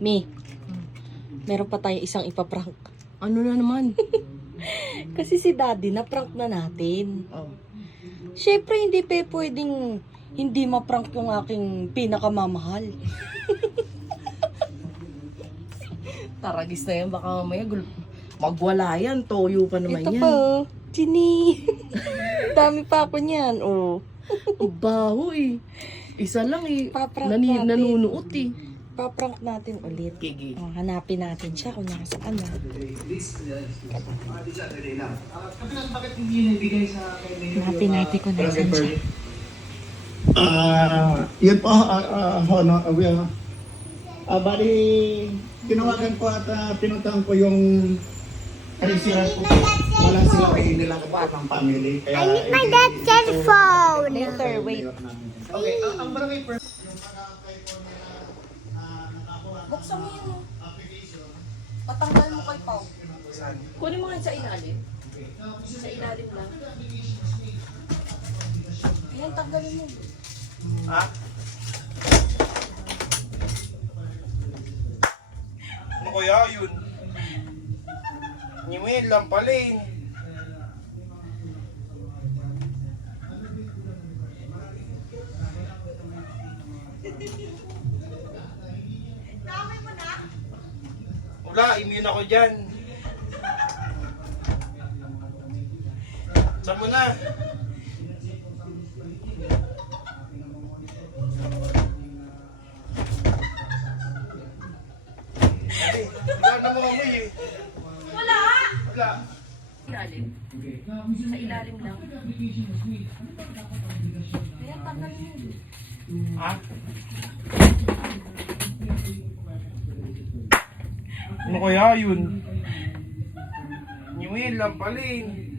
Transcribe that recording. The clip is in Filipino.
Mi, meron pa tayo isang ipaprank. Ano na naman? Kasi si daddy, na-prank na natin. Oh. Syempre, hindi pa pwedeng hindi ma-prank yung aking pinakamamahal. Taragis na yan, baka mamaya magwala yan, toyo pa naman Ito yan. pa, oh. Chini. Dami pa ako niyan, oh. Ang baho eh. Isa lang eh. Paprank natin. Nanunuot eh. Paprank natin ulit. Gigi. Oh, hanapin natin siya kung nasaan na. Hanapin natin kung nasaan siya. Yun po, bali, tinawagan ko at pinuntahan ko yung sila po. Wala sila kayo nilang ng family. Kaya, I need my dad's cell phone. Later, wait. Okay, ang barangay per... Buksan mo yun, oh. Patanggal mo kay Pao. Kunin mo nga sa ilalim. Sa ilalim lang. Ayan, tanggalin mo. Ha? Ano kaya yun? Nyimil lang pala eh. Wala, immune ako dyan. Saan mo na? Ay, wala na mga amoy eh. Wala! Wala. Ilalim. Sa ilalim lang. Ayan, tanggalin mo. Ha? Ano kaya yun? Nyimil lang pala eh.